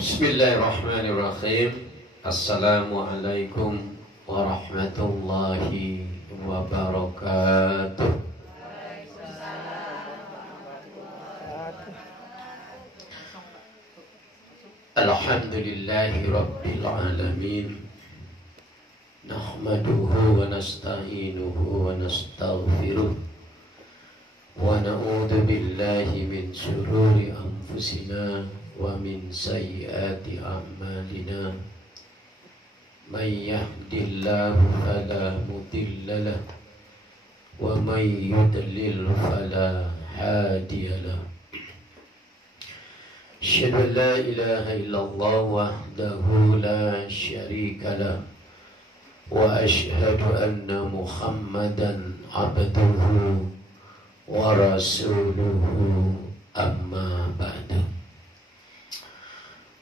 Bismillahirrahmanirrahim. Assalamualaikum warahmatullahi wabarakatuh. Alhamdulillahi rabbil alamin. Nahmaduhu wa nasta'inuhu wa nastaghfiruh. Wa na'udzu billahi min syururi anfusina wa min sayyiati a'malina. May yahdihillahu fala mudilla lahu wa may yudlil fala hadiya lahu. Asyhadu an la ilaha illallah wahdahu la syarika lahu wa asyhadu anna Muhammadan abduhu wa rasuluhu, amma ba'du.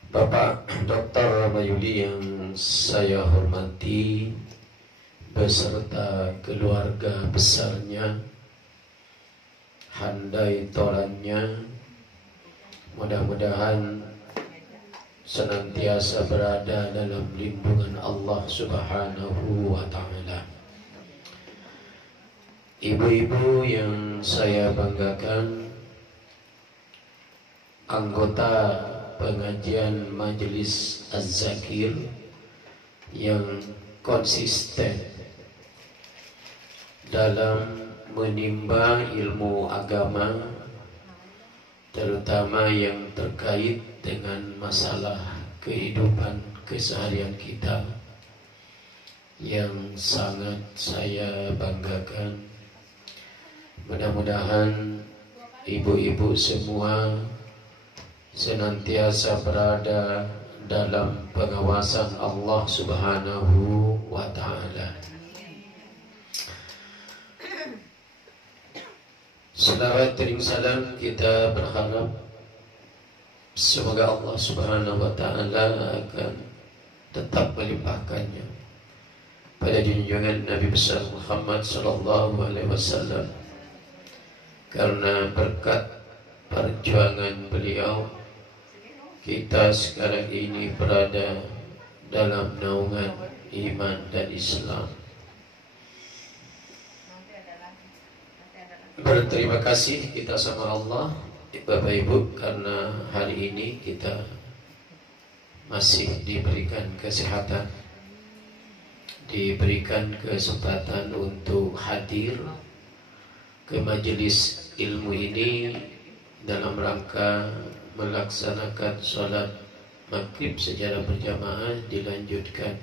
Bapak Dr. Ramayuli yang saya hormati beserta keluarga besarnya, handai torannya, mudah-mudahan senantiasa berada dalam lindungan Allah Subhanahu wa ta'ala. Ibu-ibu yang saya banggakan, anggota pengajian Majelis Az-Zakir yang konsisten dalam menimba ilmu agama, terutama yang terkait dengan masalah kehidupan keseharian kita, yang sangat saya banggakan. Mudah-mudahan ibu-ibu semua senantiasa berada dalam pengawasan Allah Subhanahu wa ta'ala. Selawat dan salam kita berharap semoga Allah Subhanahu wa ta'ala akan tetap melimpahkannya pada junjungan Nabi besar Muhammad sallallahu alaihi wasallam, karena berkat perjuangan beliau kita sekarang ini berada dalam naungan iman dan Islam. Berterima kasih kita sama Allah, Bapak Ibu, karena hari ini kita masih diberikan kesehatan, diberikan kesempatan untuk hadir ke majelis ilmu ini dalam rangka melaksanakan sholat maghrib secara berjamaah, dilanjutkan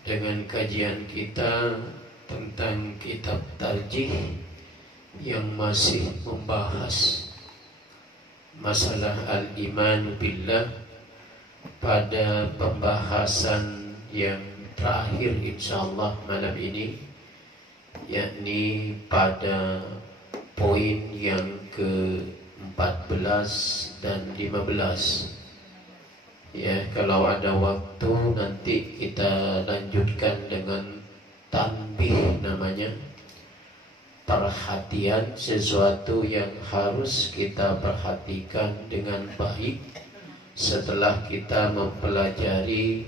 dengan kajian kita tentang kitab tarjih yang masih membahas masalah al-iman billah pada pembahasan yang terakhir insyaallah malam ini, yakni pada poin yang ke-14 dan 15. Ya, kalau ada waktu nanti kita lanjutkan dengan tanbih, namanya perhatian, sesuatu yang harus kita perhatikan dengan baik setelah kita mempelajari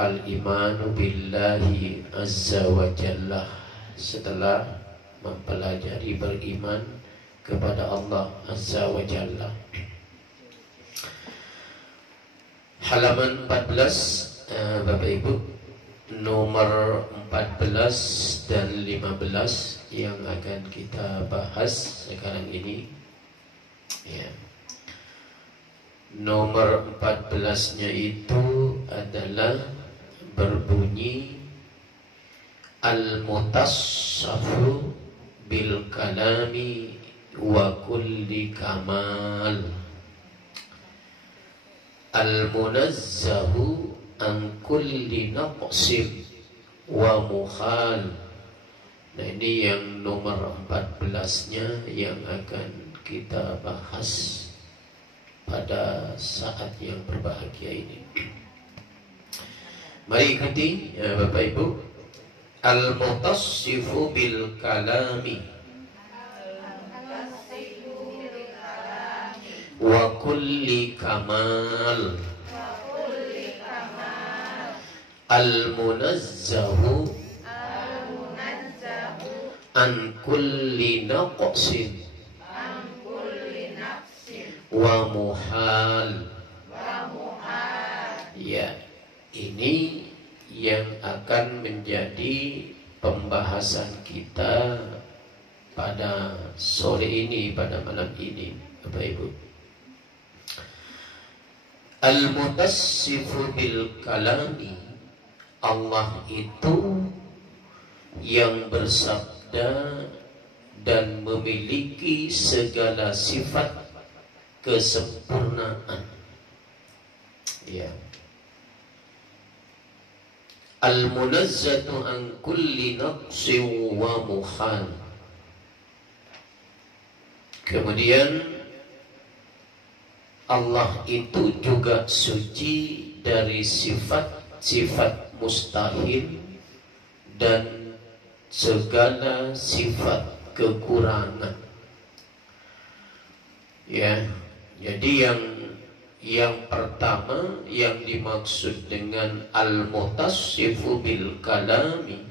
al-imanu billahi azza wa jalla, setelah mempelajari beriman kepada Allah azza wa jalla. Halaman 14, Bapak Ibu, nomor 14 dan 15 yang akan kita bahas sekarang ini. Ya. Nomor 14-nya itu adalah berbunyi al-mutassafu bil kalami wa kulli kamal, al-munazzahu an kulli naqsin wa mukhal. Nah, ini yang nomor 14-nya yang akan kita bahas pada saat yang berbahagia ini. Mari ikuti ya Bapak Ibu. Al-mutassifu bil kalami wa kulli kamal al-munazzahu an kulli naqsin wa muhal. Ya, ini yang akan menjadi pembahasan kita pada sore ini, pada malam ini, Bapak Ibu. Al-mutassifu bil kalami, Allah itu yang bersabda dan memiliki segala sifat kesempurnaan. Ya. Al-munazzatu an kulli naqsin wa muhal. Kemudian Allah itu juga suci dari sifat-sifat mustahil dan segala sifat kekurangan. Ya, jadi yang pertama yang dimaksud dengan al-mutassifu bil kalami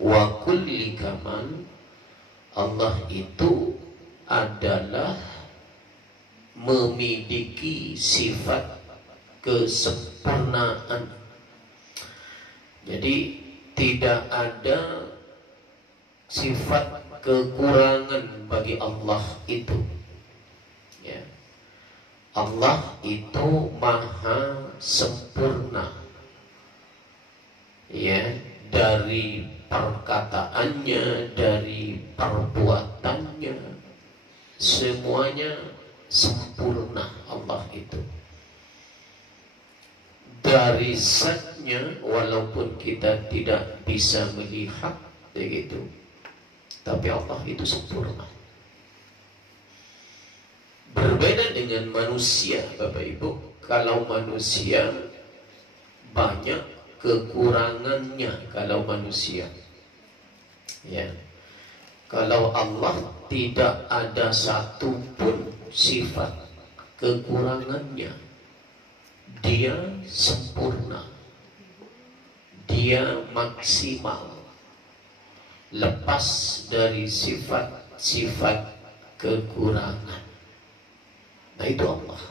wa kulli kamal, Allah itu adalah memiliki sifat kesempurnaan. Jadi tidak ada sifat kekurangan bagi Allah itu. Ya. Allah itu maha sempurna. Ya, dari perkataannya, dari perbuatannya, semuanya sempurna Allah itu. Dari zatnya, walaupun kita tidak bisa melihat begitu, tapi Allah itu sempurna. Berbeda dengan manusia, Bapak Ibu. Kalau manusia banyak kekurangannya, kalau manusia. Ya. Kalau Allah tidak ada satu pun sifat kekurangannya. Dia sempurna. Dia maksimal. Lepas dari sifat-sifat kekurangan. Nah, itu Allah.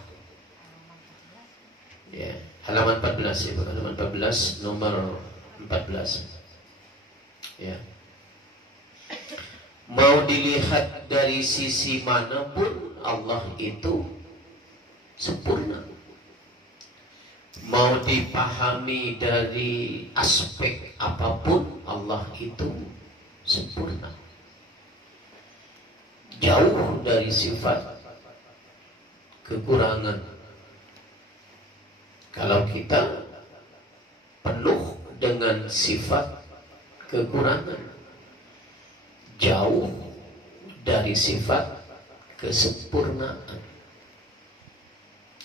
Ya, halaman 14 ya, halaman 14 nomor 14. Ya. Mau dilihat dari sisi manapun, Allah itu sempurna. Mau dipahami dari aspek apapun, Allah itu sempurna. Jauh dari sifat kekurangan. Kalau kita penuh dengan sifat kekurangan, jauh dari sifat kesempurnaan.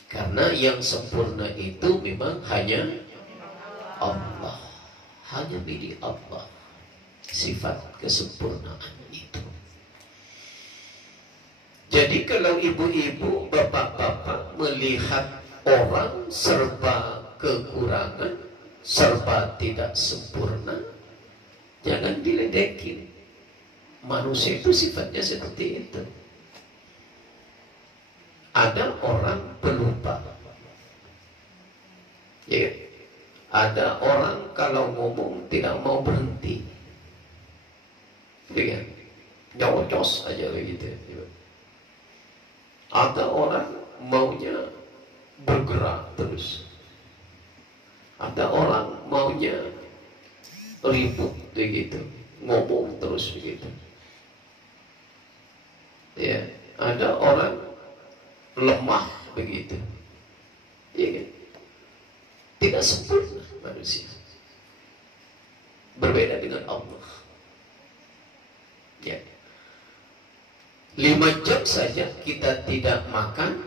Karena yang sempurna itu memang hanya Allah, hanya milik Allah, sifat kesempurnaan itu. Jadi kalau ibu-ibu, bapak-bapak melihat orang serba kekurangan, serba tidak sempurna, jangan diledekin. Manusia itu sifatnya seperti itu. Ada orang pelupa. Ya, ada orang kalau ngomong tidak mau berhenti. Ya, nyocos aja begitu. Ada orang maunya bergerak terus. Ada orang maunya ribut begitu, ngomong terus begitu. Ya, ada orang lemah begitu. Ya kan? Tidak sempurna manusia. Berbeda dengan Allah. Ya. 5 jam saja kita tidak makan,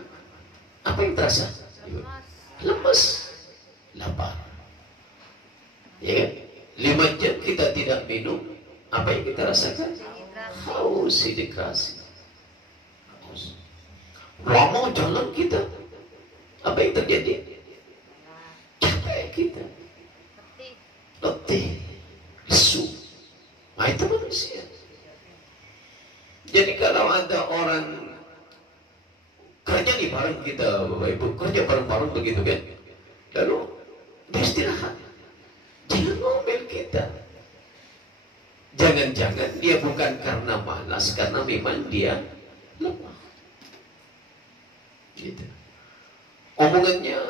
apa yang terasa? Lemas, lapar. Ya kan? 5 jam kita tidak minum, apa yang kita rasakan? Haus, dehidrasi. Lama jalan kita, apa yang terjadi? Capek kita, letih, lesu. Nah itu manusia. Jadi kalau ada orang kerja di bareng kita, Bapak Ibu, kerja bareng-bareng begitu kan, lalu dia istirahat, jangan ngomel kita. Jangan-jangan dia bukan karena malas, karena memang dia lemah. Gitu. Omongannya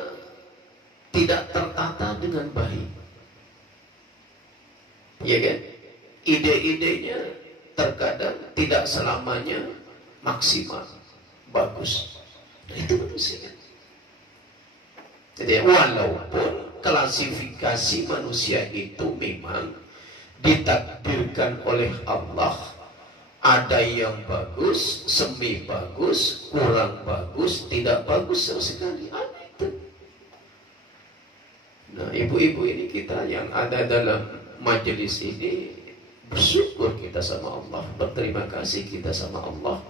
tidak tertata dengan baik, ya kan? Ide-idenya terkadang tidak selamanya maksimal, bagus. Nah, itu manusia. Jadi walaupun klasifikasi manusia itu memang ditakdirkan oleh Allah, ada yang bagus, semi bagus, kurang bagus, tidak bagus sama sekali. Ada itu. Nah, ibu-ibu ini kita yang ada dalam majelis ini, bersyukur kita sama Allah, berterima kasih kita sama Allah.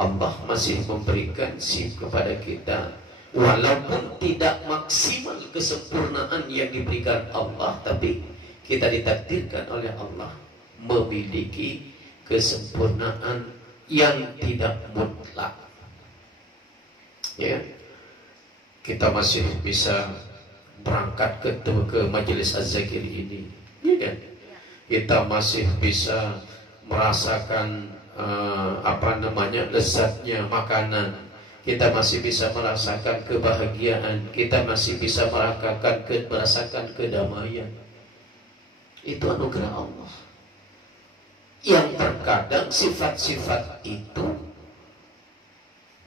Allah masih memberikan SIM kepada kita, walaupun tidak maksimal kesempurnaan yang diberikan Allah, tapi kita ditakdirkan oleh Allah memiliki kesempurnaan yang tidak mutlak. Ya, kita masih bisa berangkat ke majelis Az-Zakir ini, ya kan? Kita masih bisa merasakan lezatnya makanan. Kita masih bisa merasakan kebahagiaan. Kita masih bisa merasakan kedamaian. Itu anugerah Allah. Yang terkadang sifat-sifat itu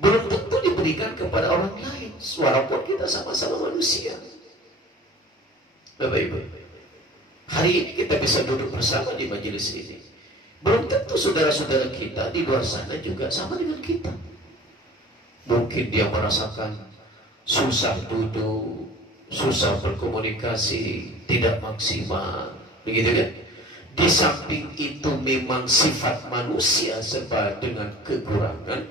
belum tentu diberikan kepada orang lain, walaupun kita sama-sama manusia. Bapak Ibu, hari ini kita bisa duduk bersama di majelis ini. Belum tentu saudara-saudara kita di luar sana juga sama dengan kita. Mungkin dia merasakan susah duduk, susah berkomunikasi, tidak maksimal, begitu kan? Di samping itu memang sifat manusia serba dengan kekurangan,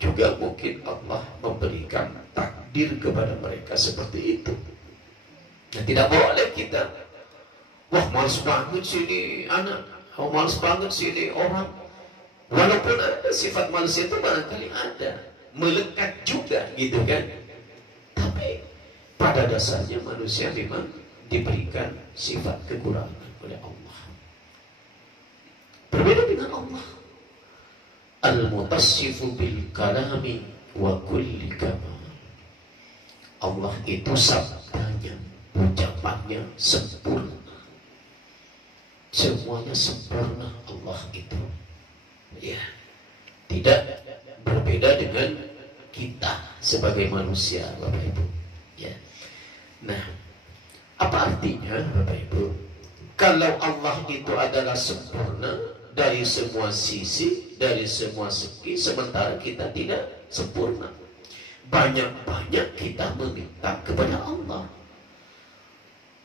juga mungkin Allah memberikan takdir kepada mereka seperti itu. Nah, tidak boleh kita, wah malas banget sini anak, malas banget sini orang. Walaupun ada sifat manusia itu barangkali ada, melekat juga gitu kan. Tapi pada dasarnya manusia memang diberikan sifat kekurangan oleh Allah. Berbeda dengan Allah. Al-mutassifu bil kalami wa kulli kamal. Allah itu sabdanya, ucapannya sempurna. Semuanya sempurna Allah itu. Ya. Tidak berbeda dengan kita sebagai manusia, Bapak Ibu. Ya. Nah, apa artinya, Bapak Ibu? Kalau Allah itu adalah sempurna dari semua sisi, dari semua segi, sementara kita tidak sempurna. Banyak-banyak kita meminta kepada Allah.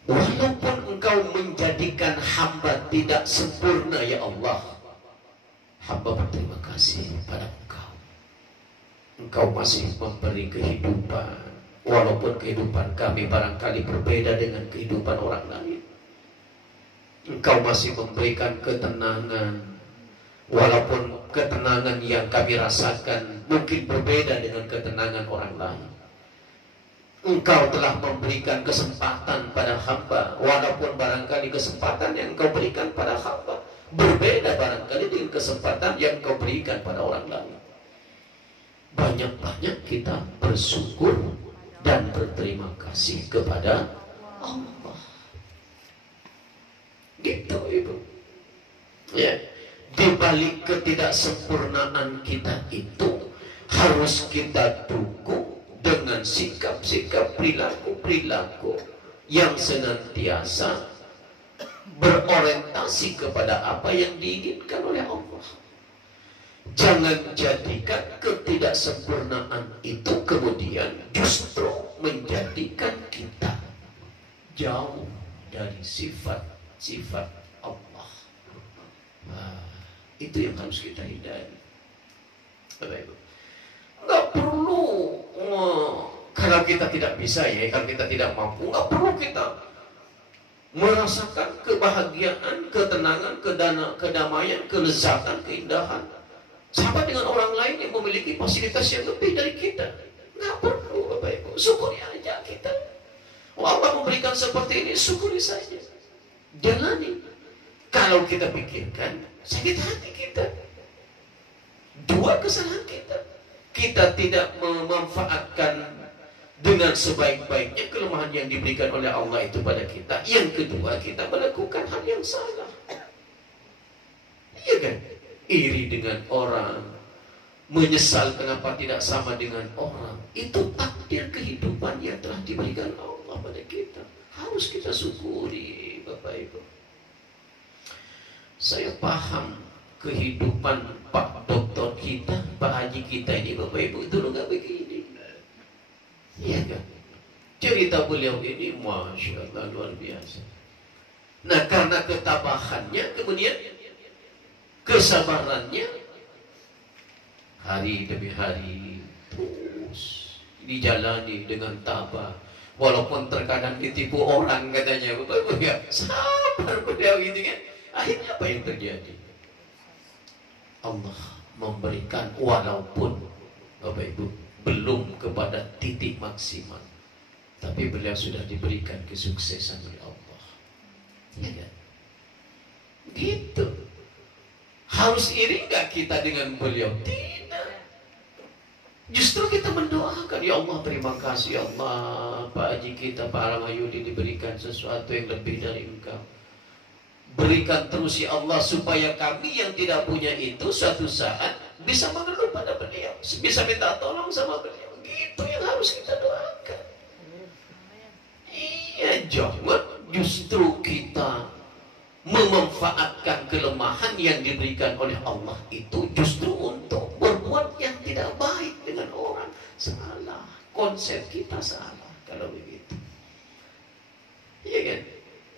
Walaupun engkau menjadikan hamba tidak sempurna, ya Allah, hamba berterima kasih pada engkau. Engkau masih memberi kehidupan, walaupun kehidupan kami barangkali berbeda dengan kehidupan orang lain. Engkau masih memberikan ketenangan, walaupun ketenangan yang kami rasakan mungkin berbeda dengan ketenangan orang lain. Engkau telah memberikan kesempatan pada hamba, walaupun barangkali kesempatan yang engkau berikan pada hamba berbeda barangkali dengan kesempatan yang engkau berikan pada orang lain. Banyak-banyak kita bersyukur dan berterima kasih kepada Allah. Gitu Ibu. Ya, di balik ketidaksempurnaan kita itu harus kita dukung dengan sikap-sikap, perilaku-perilaku yang senantiasa berorientasi kepada apa yang diinginkan oleh Allah. Jangan jadikan ketidaksempurnaan itu kemudian justru menjadikan kita jauh dari sifat Allah. Nah, itu yang harus kita hindari. Bapak Ibu, nggak perlu Kalau kita tidak bisa ya, kalau kita tidak mampu, nggak perlu kita merasakan kebahagiaan, ketenangan, kedamaian, kelezatan, keindahan. Sama dengan orang lain yang memiliki fasilitas yang lebih dari kita. Nggak perlu Bapak Ibu, syukuri aja kita. Allah memberikan seperti ini, syukuri saja. Jalani. Kalau kita pikirkan, sakit hati kita. Dua kesalahan kita. Kita tidak memanfaatkan dengan sebaik-baiknya kelemahan yang diberikan oleh Allah itu pada kita. Yang kedua, kita melakukan hal yang salah. Iya kan? Iri dengan orang, menyesal kenapa tidak sama dengan orang. Itu takdir kehidupan yang telah diberikan Allah pada kita. Harus kita syukuri Bapak Ibu. Saya paham kehidupan Pak Doktor kita, Pak Haji kita ini Bapak Ibu dulu nggak begini. Iya kan? Cerita beliau ini Masya Allah luar biasa. Nah karena ketabahannya, kemudian kesabarannya, hari demi hari terus dijalani dengan tabah. Walaupun terkadang ditipu orang katanya Bapak Ibu ya, sabar beliau gitu kan. Akhirnya apa yang terjadi? Allah memberikan walaupun Bapak Ibu belum kepada titik maksimal, tapi beliau sudah diberikan kesuksesan oleh Allah. Ya kan? Gitu. Harus iri nggak kita dengan beliau? Tidak. Justru kita mendoakan, ya Allah terima kasih ya Allah, Pak Haji kita Pak Alamayudi diberikan sesuatu yang lebih dari Engkau. Berikan terus ya Allah supaya kami yang tidak punya itu suatu saat bisa mengeluh pada beliau, bisa minta tolong sama beliau. Gitu yang harus kita doakan. Iya, jangan justru kita memanfaatkan kelemahan yang diberikan oleh Allah itu justru untuk berbuat yang tidak baik dengan orang. Salah, konsep kita salah kalau begitu. Iya kan?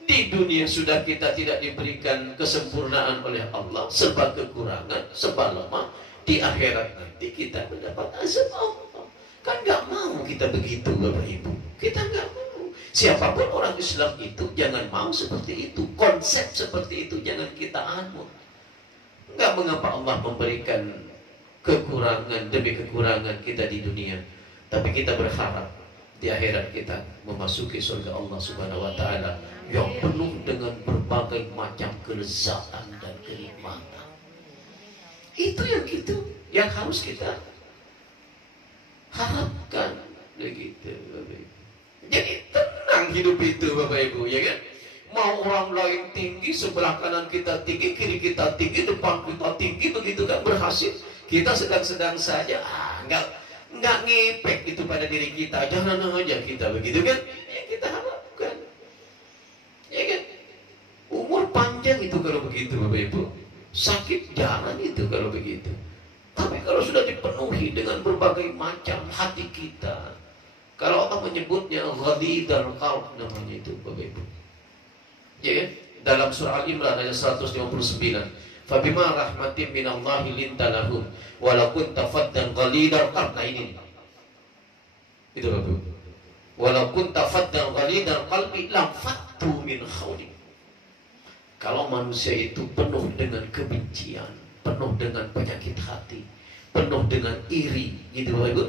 Di dunia sudah kita tidak diberikan kesempurnaan oleh Allah, sebab kekurangan, sebab lemah. Di akhirat nanti kita mendapat azab Allah. Kan gak mau kita begitu Bapak Ibu. Kita gak mau. Siapapun orang Islam itu jangan mau seperti itu. Konsep seperti itu jangan kita anut. Enggak mengapa Allah memberikan kekurangan demi kekurangan kita di dunia, tapi kita berharap di akhirat kita memasuki surga Allah Subhanahu wa taala yang penuh dengan berbagai macam kelezatan dan kenikmatan. Itu yang harus kita harapkan begitu Bapak Ibu. Jadi tenang hidup itu Bapak Ibu, ya kan? Mau orang lain tinggi, sebelah kanan kita tinggi, kiri kita tinggi, depan kita tinggi, begitu kan berhasil. Kita sedang-sedang saja, nggak ngepek itu pada diri kita, jangan aja kita begitu kan? Ya kita harapkan, ya kan? Umur panjang itu kalau begitu Bapak Ibu, sakit jarang itu kalau begitu. Tapi kalau sudah dipenuhi dengan berbagai macam hati kita, kalau Allah menyebutnya ghadidul qalb namanya itu Bapak Ibu. Ya kan? Dalam surah Al-Imran ayat 159, "Fabima rahmatin minallahi linta lahum walau kunta faddan ghalidal qalb." Nah ini. Itu Bapak Ibu. Walau kunta faddan ghalidal qalbi lam fattu min hawlik. Kalau manusia itu penuh dengan kebencian, penuh dengan penyakit hati, penuh dengan iri, gitu Bapak Ibu,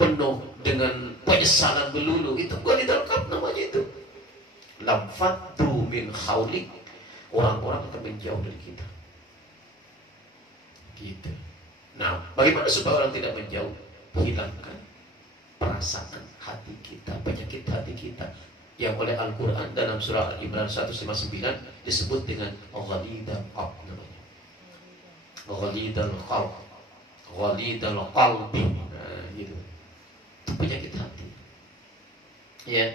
penuh dengan penyesalan melulu, itu ghalidal qalb namanya itu. Lam fattu min hawlik, orang-orang akan menjauh dari kita. Gitu. Nah, bagaimana supaya orang tidak menjauh? Hilangkan perasaan hati kita, penyakit hati kita yang oleh Al-Quran dalam surah Al-Imran 159 disebut dengan ghalidal qalb namanya. Ghalidal qalb, ghalidal qalbi. Nah, gitu. Itu penyakit hati. Ya.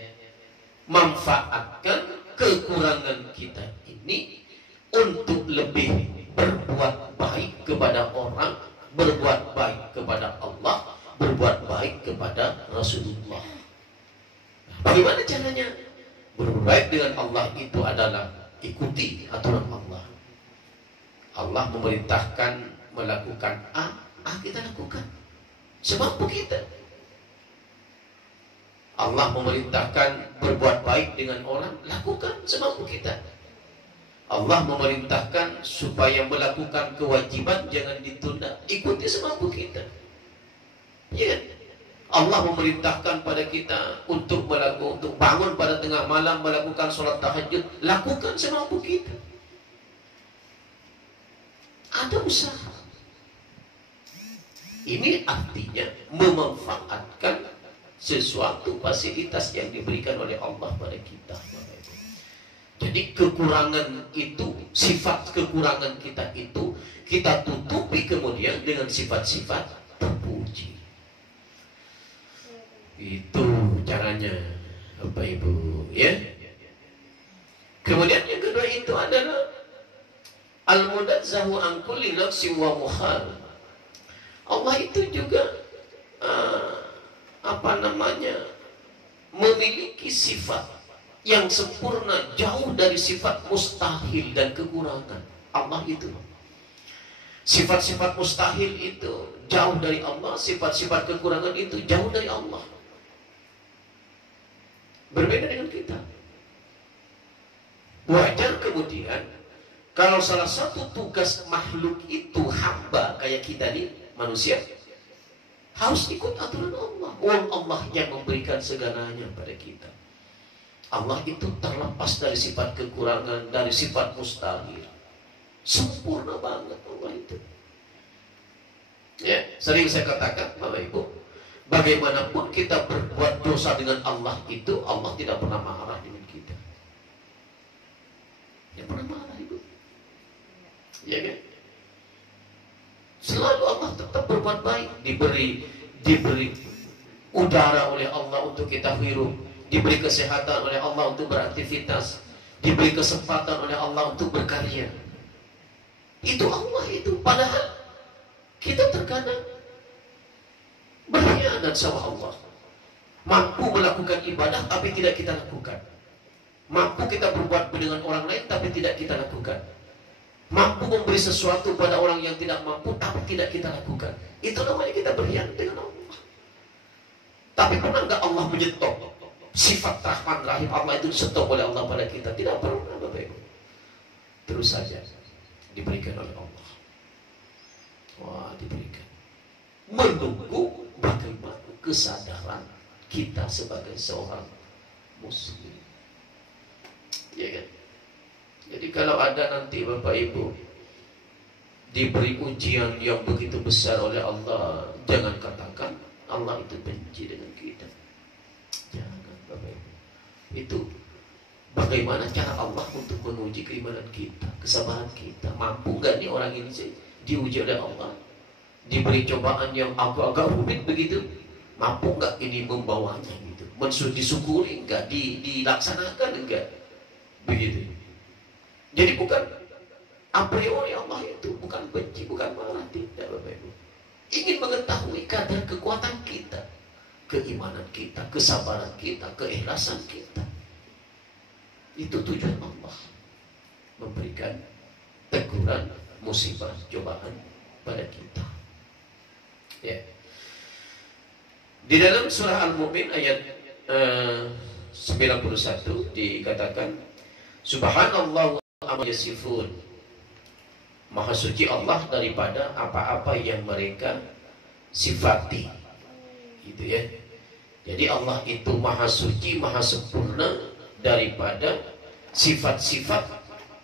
Manfaatkan kekurangan kita ini untuk lebih berbuat baik kepada orang, berbuat baik kepada Allah, berbuat baik kepada Rasulullah. Bagaimana caranya? Berbuat baik dengan Allah itu adalah ikuti aturan Allah. Allah memerintahkan melakukan A kita lakukan. Semampu kita. Allah memerintahkan berbuat baik dengan orang, lakukan semampu kita. Allah memerintahkan supaya melakukan kewajiban jangan ditunda, ikuti semampu kita. Ya kan? Allah memerintahkan pada kita untuk bangun pada tengah malam melakukan sholat tahajud, lakukan semampu kita. Ada usaha. Ini artinya memanfaatkan sesuatu fasilitas yang diberikan oleh Allah pada kita. Jadi kekurangan itu, sifat kekurangan kita itu kita tutupi kemudian dengan sifat-sifat terpuji. Itu caranya, Bapak Ibu, ya. Kemudian yang kedua itu adalah al-munazzahu an kulli nafsin wa mukhal. Allah itu juga memiliki sifat yang sempurna, jauh dari sifat mustahil dan kekurangan. Allah itu sifat-sifat mustahil itu jauh dari Allah, sifat-sifat kekurangan itu jauh dari Allah. Berbeda dengan kita. Wajar kemudian kalau salah satu tugas makhluk itu hamba kayak kita nih, manusia, harus ikut aturan Allah. Allah yang memberikan segalanya pada kita. Allah itu terlepas dari sifat kekurangan, dari sifat mustahil. Sempurna banget Allah itu. Ya, sering saya katakan, Bapak Ibu, bagaimanapun kita berbuat dosa dengan Allah itu, Allah tidak pernah marah dengan kita. Tidak pernah marah, Ibu. Ya kan? Selalu Allah tetap berbuat baik. Diberi udara oleh Allah untuk kita hirup, diberi kesehatan oleh Allah untuk beraktivitas, diberi kesempatan oleh Allah untuk berkarya. Itu Allah itu. Padahal kita terkadang berkhianat sama Allah. Mampu melakukan ibadah tapi tidak kita lakukan. Mampu kita berbuat dengan orang lain tapi tidak kita lakukan. Mampu memberi sesuatu pada orang yang tidak mampu tapi tidak kita lakukan. Itu namanya kita berkhianat dengan Allah. Tapi pernah nggak Allah menyetop sifat Rahman Rahim Allah itu disetop oleh Allah pada kita? Tidak pernah, Bapak Ibu. Terus saja diberikan oleh Allah. Wah, diberikan. Menunggu bagaimana kesadaran kita sebagai seorang muslim. Ya kan? Jadi kalau ada nanti Bapak Ibu diberi ujian yang begitu besar oleh Allah, jangan katakan Allah itu benci dengan kita. Jangan, Bapak Ibu. Itu bagaimana cara Allah untuk menguji keimanan kita, kesabaran kita. Mampu nggak nih orang ini sih diuji oleh Allah, diberi cobaan yang agak rumit begitu, mampu nggak ini membawanya gitu, disyukuri nggak, dilaksanakan enggak, begitu. Jadi bukan a priori Allah itu bukan benci, bukan marah, tidak, Bapak Ibu. Ingin mengetahui kadar kekuatan kita, keimanan kita, kesabaran kita, keikhlasan kita. Itu tujuan Allah memberikan teguran, musibah, cobaan pada kita. Ya. Di dalam surah Al-Mu'min ayat 91 dikatakan, Subhanallah amma yasifun. Maha suci Allah daripada apa-apa yang mereka sifati. Gitu ya. Jadi Allah itu maha suci, maha sempurna daripada sifat-sifat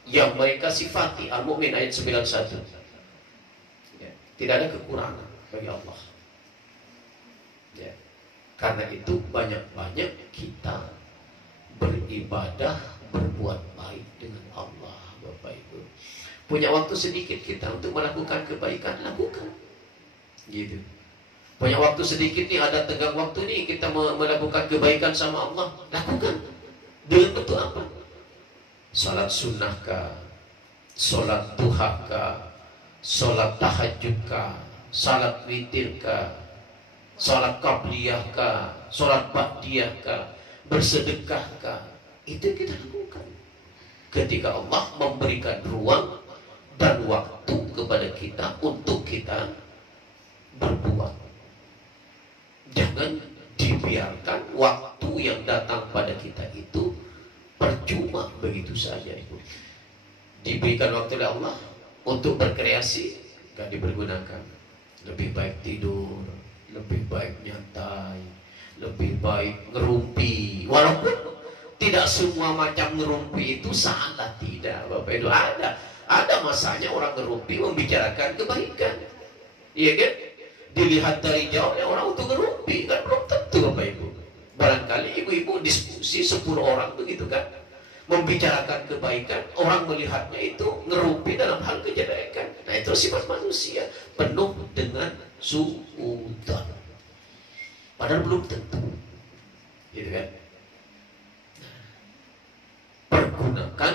yang mereka sifati. Al-Mu'min ayat 91. Ya. Tidak ada kekurangan bagi Allah. Ya. Karena itu banyak-banyak kita beribadah, berbuat baik dengan Allah, Bapak Ibu. Punya waktu sedikit kita untuk melakukan kebaikan, lakukan. Gitu. Punya waktu sedikit nih, ada tenggang waktu nih kita melakukan kebaikan sama Allah, lakukan. Dengan bentuk apa? Salat sunnah kah, salat duha kah, salat tahajud kah, salat witir kah, salat qabliyah kah, salat ba'diyah kah, bersedekah kah. Itu kita lakukan ketika Allah memberikan ruang dan waktu kepada kita untuk kita berbuat. Jangan dibiarkan waktu yang datang pada kita itu percuma begitu saja itu. Diberikan waktu oleh Allah untuk berkreasi, gak dipergunakan. Lebih baik tidur, lebih baik nyantai, lebih baik ngerumpi. Walaupun tidak semua macam ngerumpi itu salah, tidak Bapak Ibu. Ada masanya orang ngerumpi membicarakan kebaikan, iya kan? Dilihat dari jauh ya orang untuk ngerumpi, kan belum tentu Bapak Ibu. Barangkali ibu-ibu diskusi 10 orang begitu kan, membicarakan kebaikan, orang melihatnya itu ngerumpi dalam hal kejelekan. Nah itu sifat manusia, penuh dengan suudzon. Padahal belum tentu, gitu kan? Pergunakan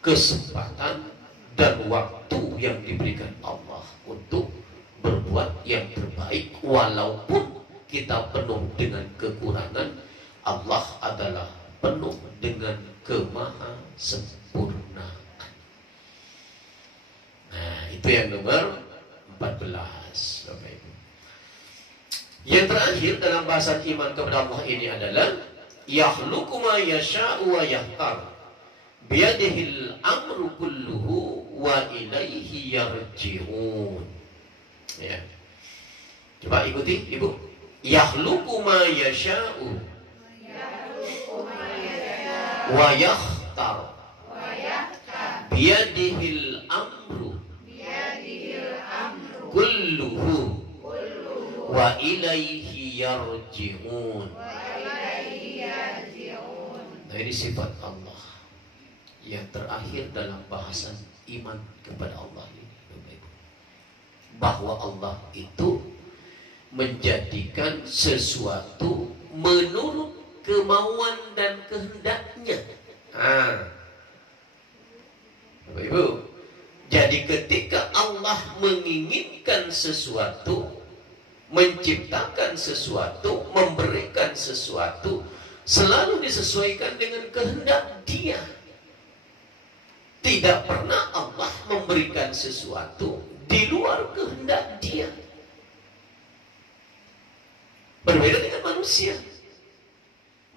kesempatan dan waktu yang diberikan Allah untuk berbuat yang terbaik, walaupun kita penuh dengan kekurangan. Allah adalah penuh dengan kemahasempurnaan. Nah, itu yang nomor 14, Bapak Ibu. Yang terakhir dalam bahasan iman kepada Allah ini adalah yakhluqu ma yasha'u wa yahtar biyadihil amru kulluhu wa ilaihi yarji'un. Ya. Coba ikuti Ibu. Yakhluqu ma yasha'u wa yakhtar biyadihil amru kulluhu wa ilaihi yarji'un. Nah, ini sifat Allah yang terakhir dalam bahasan iman kepada Allah ini, bahwa Allah itu menjadikan sesuatu menurut kemauan dan kehendaknya. Bapak Ibu, jadi ketika Allah menginginkan sesuatu, menciptakan sesuatu, memberikan sesuatu, selalu disesuaikan dengan kehendak Dia. Tidak pernah Allah memberikan sesuatu di luar kehendak Dia. Berbeda dengan manusia.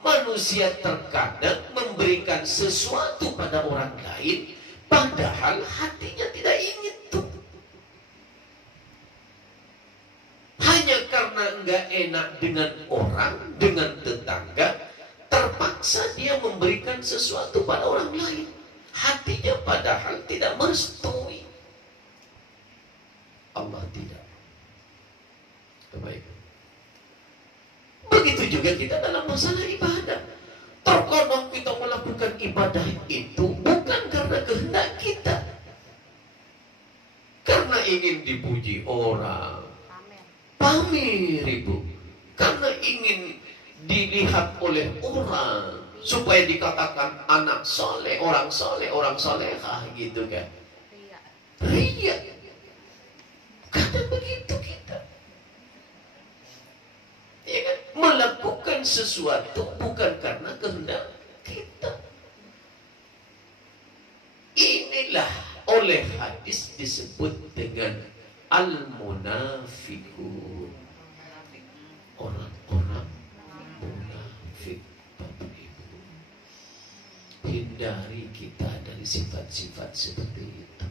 Manusia terkadang memberikan sesuatu pada orang lain, padahal hatinya tidak ingin itu. Hanya karena enggak enak dengan orang, dengan tetangga, terpaksa dia memberikan sesuatu pada orang lain. Hatinya padahal tidak merestui. Allah tidak. Kebaikan. Begitu juga kita dalam masalah ibadah. Terkadang kita melakukan ibadah itu bukan karena kehendak kita, karena ingin dipuji orang, pamer Ibu, karena ingin dilihat oleh orang supaya dikatakan anak soleh, orang solehah gitu kan. Ria. Kadang begitu kita. Ya kan? Melakukan sesuatu bukan karena kehendak kita. Inilah oleh hadis disebut dengan al-munafiqun, orang-orang munafik. Bapak Ibu, hindari kita dari sifat-sifat seperti itu.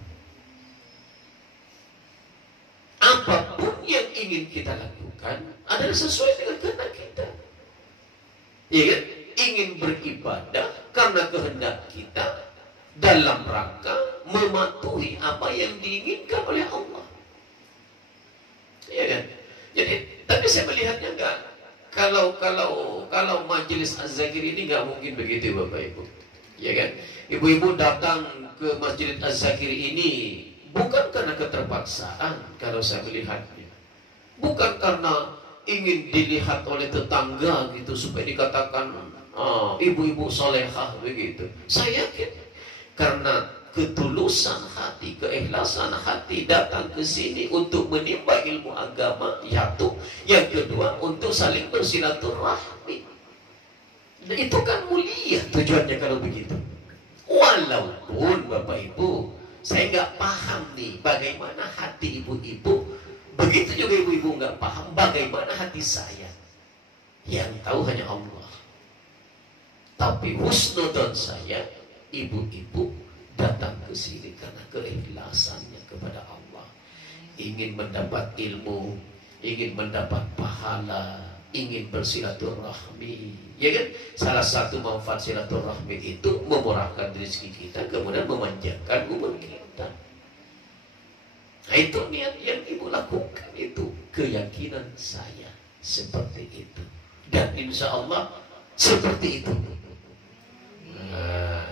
Apapun yang ingin kita lakukan adalah sesuai dengan kehendak kita. Ya kan? Ingin beribadah karena kehendak kita dalam rangka mematuhi apa yang diinginkan oleh Allah. Ya kan? Jadi, tapi saya melihatnya enggak. Kalau majelis Az-Zakir ini enggak mungkin begitu Bapak Ibu. Ya kan? Ibu-ibu datang ke majelis Az-Zakir ini bukan karena keterpaksaan kalau saya melihatnya. Bukan karena ingin dilihat oleh tetangga gitu supaya dikatakan ibu-ibu solehah begitu. Saya yakin karena ketulusan hati, keikhlasan hati datang ke sini untuk menimba ilmu agama, satu. Yang kedua untuk saling bersilaturahmi. Dan itu kan mulia tujuannya kalau begitu. Walaupun Bapak Ibu, saya nggak paham nih bagaimana hati ibu-ibu. Begitu juga ibu-ibu nggak paham bagaimana hati saya. Yang tahu hanya Allah. Tapi husnudon saya, ibu-ibu datang ke sini karena keikhlasannya kepada Allah, ingin mendapat ilmu, ingin mendapat pahala, ingin bersilaturahmi, ya kan? Salah satu manfaat silaturahmi itu memurahkan rezeki kita, kemudian memanjangkan umur kita. Nah, itu niat yang ibu lakukan, itu keyakinan saya seperti itu, dan insya Allah seperti itu. Nah,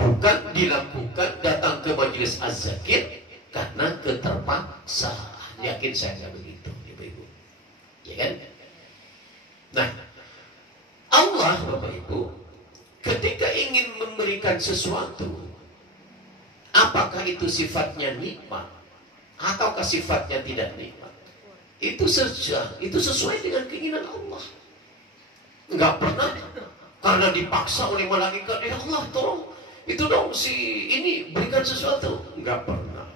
bukan dilakukan datang ke majelis az-zakir karena keterpaksaan. Yakin saya nggak begitu, ibu-ibu, ya kan? Nah, Allah, Bapak Ibu, ketika ingin memberikan sesuatu, apakah itu sifatnya nikmat ataukah sifatnya tidak nikmat, itu sesuai dengan keinginan Allah. Nggak pernah karena dipaksa oleh malaikat, ya Allah tolong itu dong si ini berikan sesuatu. Nggak pernah.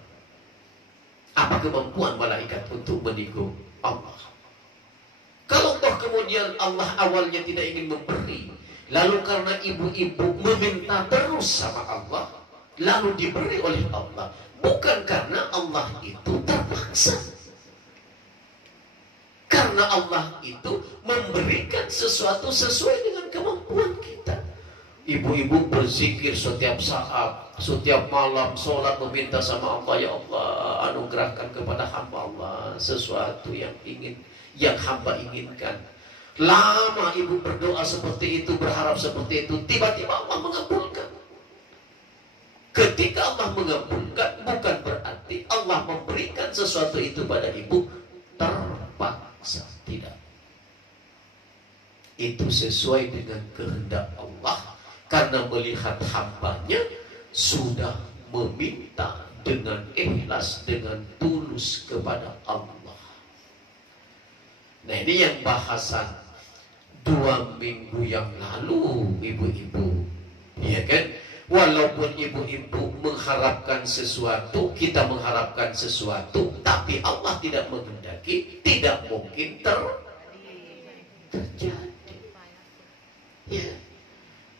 Apa kemampuan malaikat untuk menikung Allah? Kalau toh kemudian Allah awalnya tidak ingin memberi, lalu karena ibu-ibu meminta terus sama Allah, lalu diberi oleh Allah, bukan karena Allah itu terpaksa, karena Allah itu memberikan sesuatu sesuai dengan kemampuan kita. Ibu-ibu berzikir setiap saat, setiap malam, sholat meminta sama Allah, ya Allah anugerahkan kepada hamba Allah sesuatu yang hamba inginkan. Lama ibu berdoa seperti itu, berharap seperti itu, tiba-tiba Allah mengabulkan. Ketika Allah mengabulkan, bukan berarti Allah memberikan sesuatu itu pada ibu terpaksa, tidak. Itu sesuai dengan kehendak Allah, karena melihat hambanya sudah meminta dengan ikhlas, dengan tulus kepada Allah. Nah, ini yang bahasan 2 minggu yang lalu, ibu-ibu, ya kan? Walaupun ibu-ibu mengharapkan sesuatu, kita mengharapkan sesuatu, tapi Allah tidak menghendaki, tidak mungkin terjadi. Ya.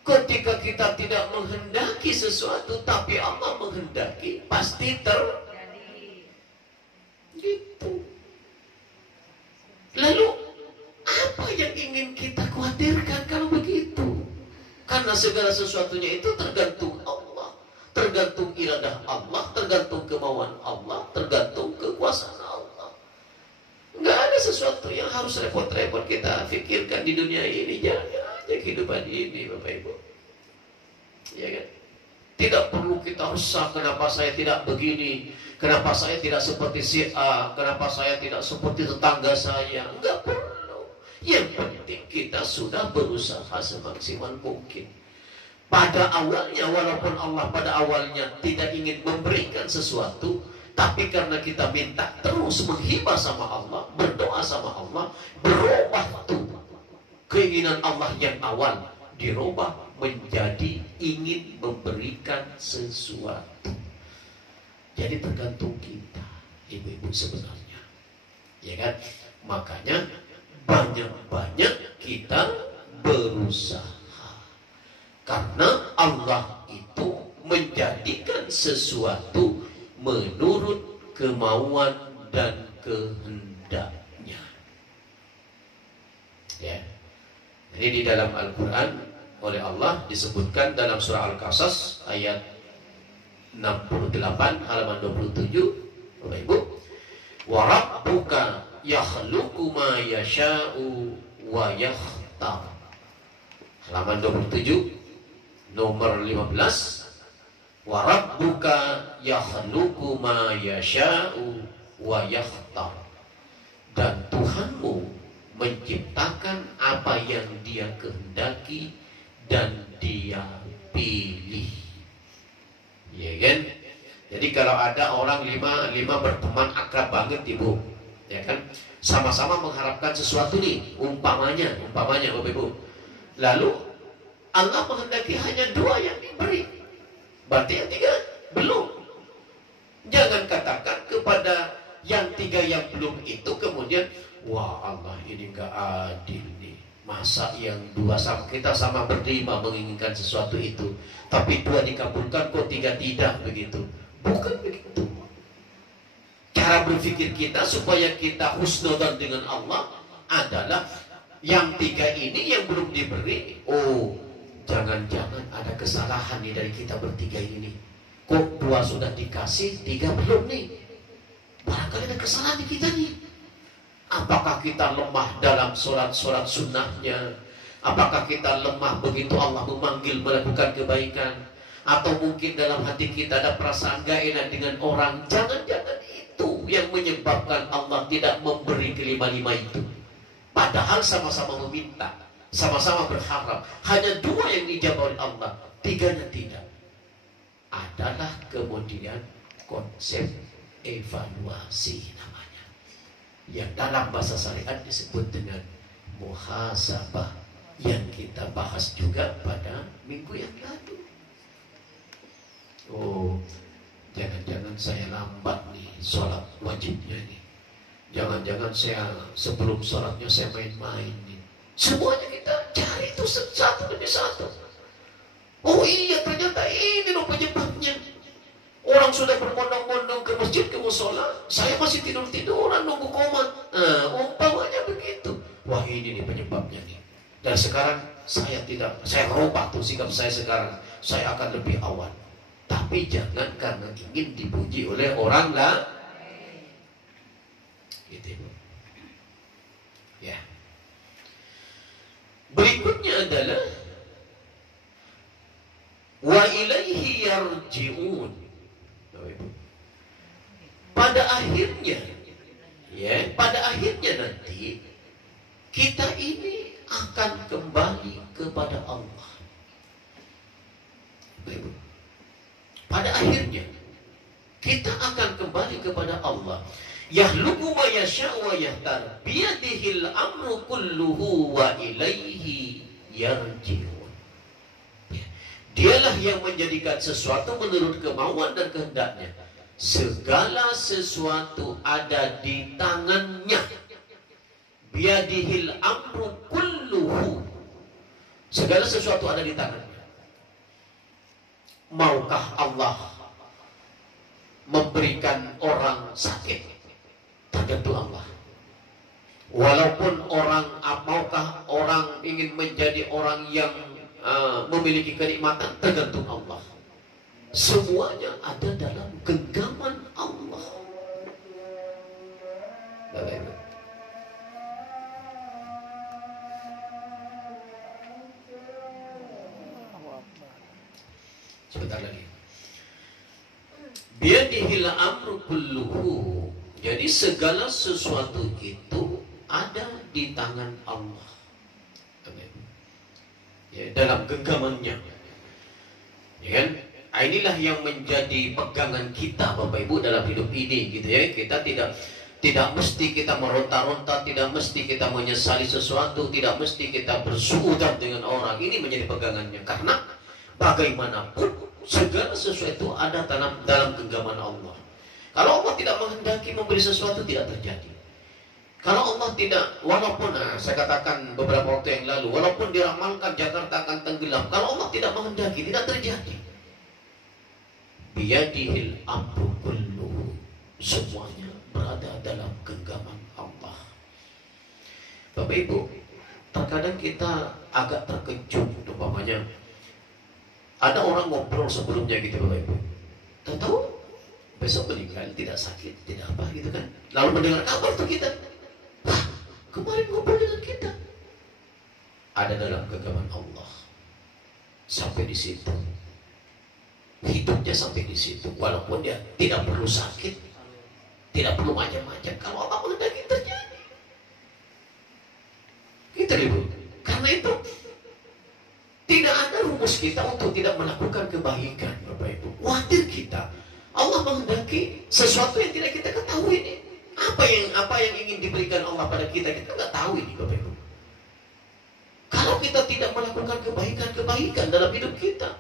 Ketika kita tidak menghendaki sesuatu, tapi Allah menghendaki, pasti terjadi. Gitu. Lalu apa yang ingin kita khawatirkan kalau begitu? Karena segala sesuatunya itu tergantung Allah, tergantung iradah Allah, tergantung kemauan Allah, tergantung kekuasaan Allah. Nggak ada sesuatu yang harus repot-repot kita pikirkan di dunia ini. Jangan aja kehidupan ini, Bapak Ibu, ya kan? Tidak perlu kita resah, kenapa saya tidak begini, kenapa saya tidak seperti si A, kenapa saya tidak seperti tetangga saya. Enggak perlu. Yang penting kita sudah berusaha semaksimal mungkin. Pada awalnya, walaupun Allah pada awalnya tidak ingin memberikan sesuatu, tapi karena kita minta terus, menghibah sama Allah, berdoa sama Allah, berubah tuh keinginan Allah yang awal dirubah menjadi ingin memberikan sesuatu. Jadi tergantung kita, ibu-ibu, sebenarnya, ya kan? Makanya banyak-banyak kita berusaha, karena Allah itu menjadikan sesuatu menurut kemauan dan kehendaknya. Ya. Jadi di dalam Al-Quran oleh Allah disebutkan dalam surah Al-Qasas ayat 68 halaman 27, Bapak Ibu, wa rabbuka yakhluqu ma yasha'u wa yakhtar. Halaman 27 nomor 15, wa rabbuka yakhluqu ma yasha'u wa yakhtar. Dan Tuhanmu menciptakan apa yang Dia kehendaki dan Dia pilih. Ya kan? Jadi kalau ada orang lima berteman akrab banget, ibu, ya kan? Sama-sama mengharapkan sesuatu nih, umpamanya Bapak Ibu. Lalu Allah menghendaki hanya 2 yang diberi. Berarti yang 3 belum. Jangan katakan kepada yang 3 yang belum itu kemudian, wah Allah ini gak adil nih. Masa yang dua sama kita sama berlima menginginkan sesuatu itu, tapi dua dikabulkan kok tiga tidak begitu? Bukan begitu. Cara berpikir kita supaya kita husnudzon dengan Allah adalah yang tiga ini yang belum diberi. Oh, jangan-jangan ada kesalahan nih dari kita bertiga ini. Kok dua sudah dikasih, tiga belum nih? Barangkali ada kesalahan di kita nih. Apakah kita lemah dalam sholat-sholat sunnahnya? Apakah kita lemah begitu Allah memanggil melakukan kebaikan? Atau mungkin dalam hati kita ada perasaan gak enak dengan orang? Jangan-jangan itu yang menyebabkan Allah tidak memberi kelima-lima itu. Padahal sama-sama meminta, sama-sama berharap. Hanya dua yang dijawab oleh Allah, tiganya tidak. Adalah kemudian konsep evaluasi namanya, yang dalam bahasa syariat disebut dengan muhasabah, yang kita bahas juga pada minggu yang lalu. Oh, jangan-jangan saya lambat nih sholat wajibnya nih. Jangan-jangan saya sebelum sholatnya saya main-main nih. Semuanya kita cari itu satu demi satu. Oh iya, ternyata ini loh penyebabnya. Orang sudah berbondong-bondong ke masjid, ke musola, saya masih tidur-tiduran nunggu komat. Nah, umpamanya begitu. Wah, ini nih penyebabnya nih. Dan sekarang saya rubah tuh sikap saya sekarang. Saya akan lebih awal. Tapi jangan karena ingin dipuji oleh orang lah. Gitu. Ya. Berikutnya adalah wa ilaihi yarji'un. Pada akhirnya nanti kita ini akan kembali kepada Allah. Pada akhirnya kita akan kembali kepada Allah. Yahluku ma yasha'u wa yahtar biyadihil amru kulluhu wa ilaihi yarji'un. Dialah yang menjadikan sesuatu menurut kemauan dan kehendaknya. Segala sesuatu ada di tangannya. Biyadihil amru kulluhu. Segala sesuatu ada di tangannya. Maukah Allah memberikan orang sakit? Tergantung Allah. Walaupun maukah orang ingin menjadi orang yang memiliki kenikmatan? Tergantung Allah. Semuanya ada dalam genggaman Allah. Bapak-Ibu, sebentar lagi. Biyadihil amru kulluhu. Jadi segala sesuatu itu ada di tangan Allah. Ya, dalam genggamannya. Ya kan? Inilah yang menjadi pegangan kita, Bapak Ibu, dalam hidup ini, gitu ya. Kita tidak mesti kita meronta-ronta, tidak mesti kita menyesali sesuatu, tidak mesti kita bersuudzon dengan orang. Ini menjadi pegangannya. Karena bagaimanapun segala sesuatu ada dalam genggaman Allah. Kalau Allah tidak menghendaki memberi sesuatu, tidak terjadi. Kalau Allah tidak, walaupun saya katakan beberapa waktu yang lalu, walaupun diramalkan Jakarta akan tenggelam, kalau Allah tidak menghendaki, tidak terjadi. Biyadihil amru kulluhu. Semuanya berada dalam genggaman Allah. Bapak Ibu, terkadang kita agak terkejut, umpamanya ada orang ngobrol sebelumnya gitu, Bapak Ibu. Tahu besok meninggal, tidak sakit, tidak apa gitu kan. Lalu mendengar kabar tuh kita, wah, kemarin ngobrol dengan kita. Ada dalam genggaman Allah. Sampai di situ. Hidupnya sampai di situ. Walaupun dia tidak perlu sakit, tidak perlu macam-macam. Kalau Allah menghendaki terjadi. Gitu Ibu. Karena itu tidak ada rumus kita untuk tidak melakukan kebaikan, Bapak Ibu. Khawatir kita Allah menghendaki sesuatu yang tidak kita ketahui ini. Apa yang ingin diberikan Allah pada kita nggak tahu ini, Bapak Ibu. Kalau kita tidak melakukan kebaikan dalam hidup kita,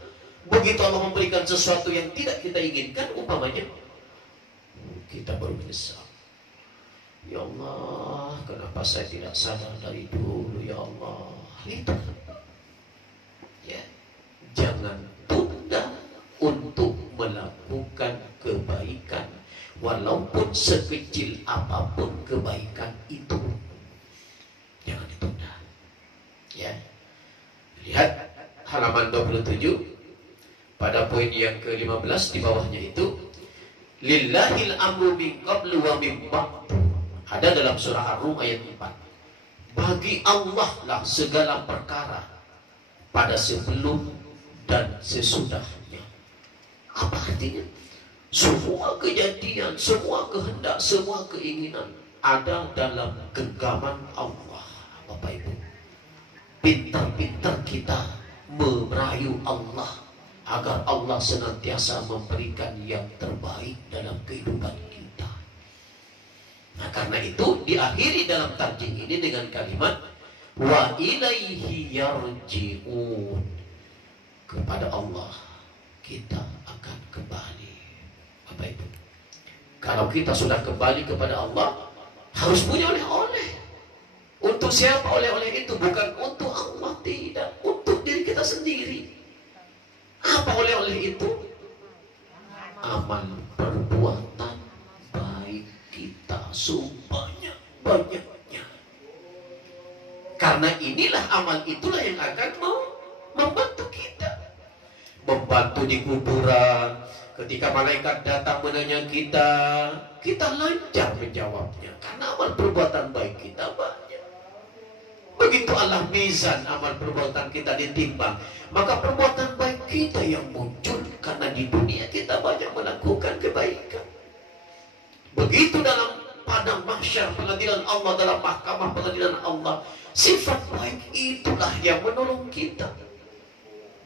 begitu Allah memberikan sesuatu yang tidak kita inginkan, umpamanya kita baru menyesal. Ya Allah, kenapa saya tidak sadar dari dulu, ya Allah. itu. Ya, jangan tunda untuk melakukan kebaikan, walaupun sekecil apapun kebaikan itu. Jangan ditunda. Ya. Lihat halaman 27 pada poin yang ke-15 di bawahnya itu, lillahil amru min qablu wa min ba'du. Ada dalam surah Ar-Rum ayat 4. Bagi Allah lah segala perkara pada sebelum dan sesudahnya. Apa artinya? Semua kejadian, semua kehendak, semua keinginan ada dalam genggaman Allah. Bapak Ibu, pintar-pintar kita merayu Allah agar Allah senantiasa memberikan yang terbaik dalam kehidupan kita. Nah, karena itu diakhiri dalam tarjih ini dengan kalimat wa ilaihi yarji'un. Kepada Allah kita akan kembali. Bapak Ibu, kalau kita sudah kembali kepada Allah, harus punya oleh-oleh. Untuk siapa oleh-oleh itu? Bukan untuk Allah, tidak. Untuk diri kita sendiri. Apa oleh-oleh itu? Amal perbuatan baik kita sebanyak-banyaknya. Karena inilah amal itulah yang akan membantu kita. Membantu di kuburan. Ketika malaikat datang menanya kita, kita lancar menjawabnya. Karena amal perbuatan baik kita banyak. Begitu Allah mizan amal perbuatan kita ditimbang, maka perbuatan baik kita yang muncul. Karena di dunia kita banyak melakukan kebaikan. Begitu dalam padang mahsyar pengadilan Allah, dalam mahkamah pengadilan Allah, sifat baik itulah yang menolong kita.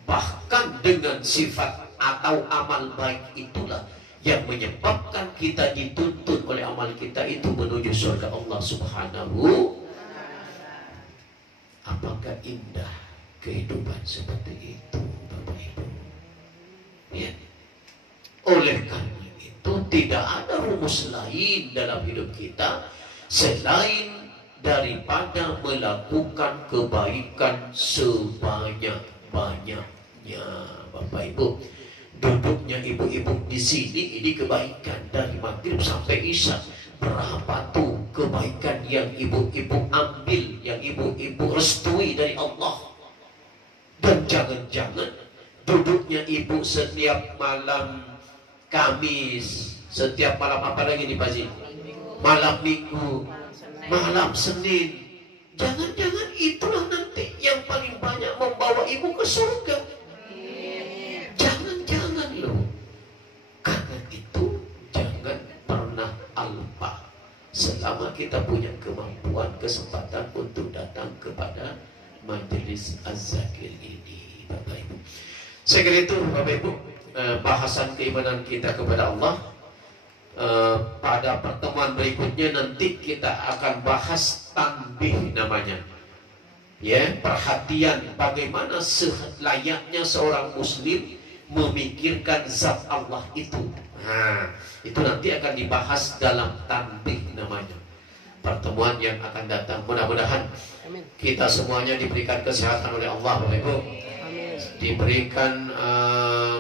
Bahkan dengan sifat atau amal baik itulah yang menyebabkan kita dituntut oleh amal kita itu menuju surga Allah Subhanahu. Apakah indah kehidupan seperti itu, Bapak Ibu? Ya. Oleh karena itu tidak ada rumus lain dalam hidup kita selain daripada melakukan kebaikan sebanyak-banyaknya, Bapak Ibu. Duduknya ibu-ibu di sini ini kebaikan dari maghrib sampai isya. Berapa tuh kebaikan yang ibu-ibu ambil, yang ibu-ibu restui dari Allah. Dan jangan-jangan duduknya ibu setiap malam Kamis, setiap malam apa lagi nih Pak Zin? Malam Minggu, malam Senin. Jangan-jangan itulah nanti yang paling banyak membawa ibu ke surga. Jangan-jangan loh. Karena itu jangan pernah alpa selama kita punya kemampuan, kesempatan untuk datang kepada majelis az-zakir ini, Bapak Ibu. Saya kira itu Bapak Ibu bahasan keimanan kita kepada Allah. Pada pertemuan berikutnya nanti kita akan bahas tanbih namanya. Ya, perhatian bagaimana selayaknya seorang muslim memikirkan zat Allah itu. Nah, itu nanti akan dibahas dalam tanbih namanya. Pertemuan yang akan datang. Mudah-mudahan kita semuanya diberikan kesehatan oleh Allah, Bapak Ibu. Diberikan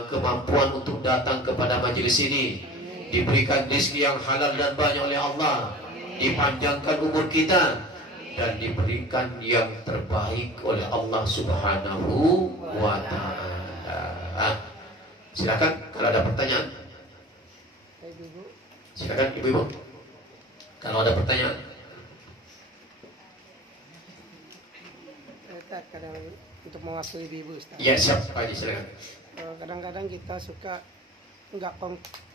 kemampuan untuk datang kepada majelis ini. Diberikan rezeki yang halal dan banyak oleh Allah. Dipanjangkan umur kita dan diberikan yang terbaik oleh Allah Subhanahu wa ta'ala. Silakan kalau ada pertanyaan. Silakan ibu-ibu. Kalau ada pertanyaan. Kadang untuk mewakili ibu Ustaz. Ya, siap Pak Haji, silakan. Kadang-kadang kita suka nggak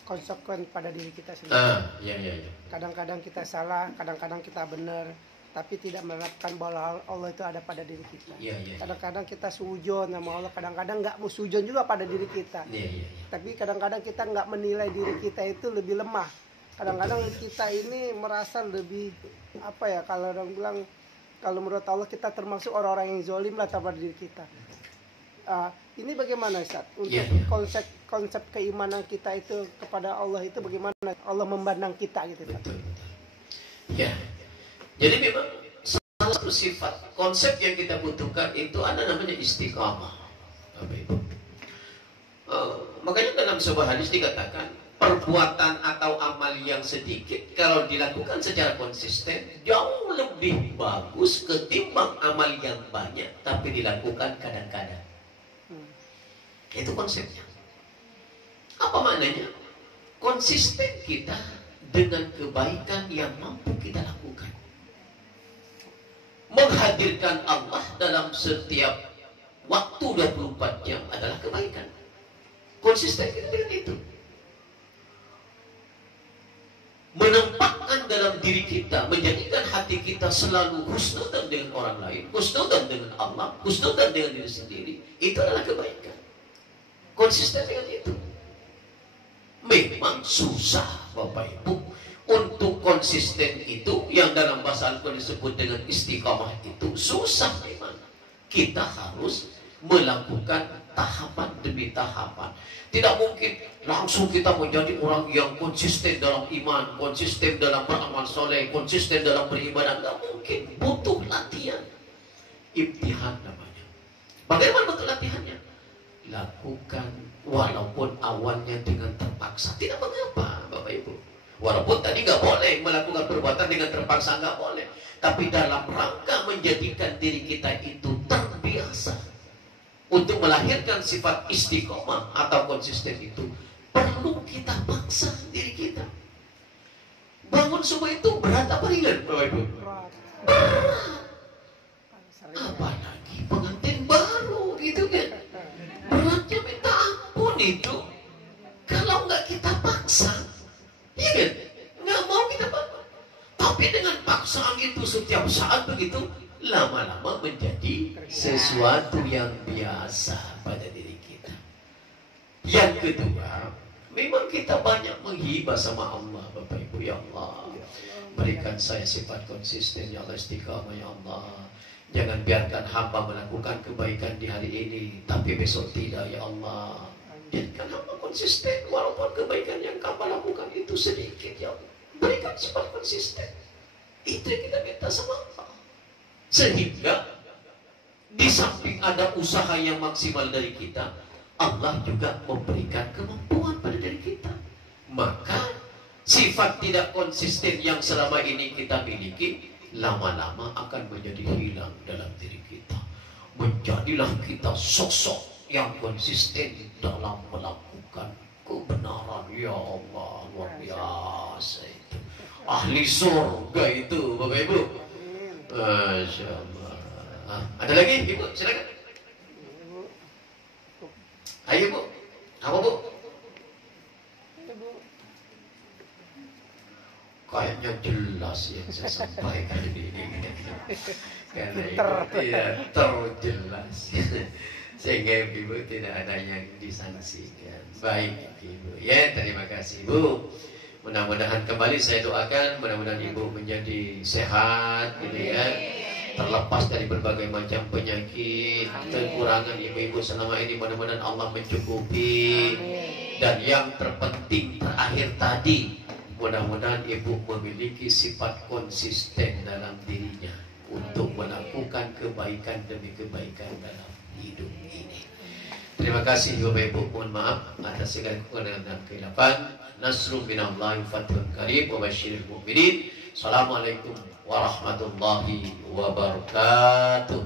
konsekuen pada diri kita sendiri. Iya. Kadang-kadang kita salah, kadang-kadang kita benar, tapi tidak menerapkan bahwa Allah itu ada pada diri kita. Iya. Kadang-kadang kita sujon sama Allah, kadang-kadang nggak mau sujon juga pada diri kita. Iya. Tapi kadang-kadang kita nggak menilai diri kita itu lebih lemah. Kadang-kadang kita ini merasa lebih apa ya, kalau orang bilang, kalau menurut Allah kita termasuk orang-orang yang zolim lah pada diri kita. Ini bagaimana Ustaz? Untuk konsep keimanan kita itu kepada Allah itu bagaimana Allah memandang kita gitu. Betul. Ya. Jadi memang salah satu sifat konsep yang kita butuhkan itu ada namanya istiqamah. Makanya dalam sebuah hadis dikatakan perbuatan atau amal yang sedikit kalau dilakukan secara konsisten jauh lebih bagus ketimbang amal yang banyak tapi dilakukan kadang-kadang. Itu konsepnya. Apa maknanya? Konsisten kita dengan kebaikan yang mampu kita lakukan. Menghadirkan Allah dalam setiap waktu 24 jam adalah kebaikan. Konsisten kita dengan itu. Menempatkan dalam diri kita, menjadikan hati kita selalu husnudzan dengan orang lain, husnudzan dengan Allah, husnudzan dengan diri sendiri, itu adalah kebaikan. Konsisten dengan itu. Memang susah Bapak Ibu untuk konsisten itu, yang dalam bahasa Al-Quran disebut dengan istiqamah itu susah memang. Kita harus melakukan tahapan demi tahapan. Tidak mungkin langsung kita menjadi orang yang konsisten dalam iman, konsisten dalam beramal soleh, konsisten dalam beribadah. Tidak mungkin, butuh latihan. Imtihan namanya. Bagaimana bentuk latihannya? Lakukan walaupun awalnya dengan terpaksa. Tidak mengapa Bapak Ibu. Walaupun tadi nggak boleh melakukan perbuatan dengan terpaksa, nggak boleh. Tapi dalam rangka menjadikan diri kita itu terbiasa untuk melahirkan sifat istiqomah atau konsisten itu, perlu kita paksa diri kita. Bangun subuh itu berat apa ringan Bapak Ibu? Berat. Apalagi pengantin baru gitu kan. Beratnya minta ampun itu. Kalau nggak kita paksa, iya kan? Nggak mau kita paksa. Tapi dengan paksaan itu setiap saat begitu, lama-lama menjadi sesuatu yang biasa pada diri kita. Yang kedua, memang kita banyak menghibah sama Allah Bapak Ibu. Ya Allah, berikan saya sifat konsisten, ya Allah, istiqamah, ya Allah. Jangan biarkan hamba melakukan kebaikan di hari ini tapi besok tidak, ya Allah. Jadikan hamba konsisten walaupun kebaikan yang hamba lakukan itu sedikit, ya Allah. Berikan sifat konsisten. Itu yang kita minta sama Allah. Sehingga di samping ada usaha yang maksimal dari kita, Allah juga memberikan kemampuan pada diri kita. Maka sifat tidak konsisten yang selama ini kita miliki lama-lama akan menjadi hilang dalam diri kita. Menjadilah kita sosok yang konsisten dalam melakukan kebenaran. Ya Allah, luar biasa itu. Ahli surga itu Bapak Ibu. Masya Allah. Ada lagi Ibu? Silakan. Ayo Bu. Apa Bu? Kayaknya jelas yang saya sampaikan ini. Karena Ibu tidak terjelas. Sehingga Ibu tidak ada yang disangsikan. Baik Ibu. Ya, terima kasih Bu. Mudah-mudahan kembali saya doakan, mudah-mudahan Ibu menjadi sehat gitu ya. Terlepas dari berbagai macam penyakit, kekurangan ibu-ibu selama ini, mudah-mudahan Allah mencukupi. Dan yang terpenting terakhir tadi, mudah-mudahan Ibu memiliki sifat konsisten dalam dirinya untuk melakukan kebaikan demi kebaikan dalam hidup ini. Terima kasih Bapak Ibu, mohon maaf atas segala kekurangan dan kehilapan. Nasrun minallahi fathun qarib wa basyiril mu'minin. Assalamualaikum warahmatullahi wabarakatuh.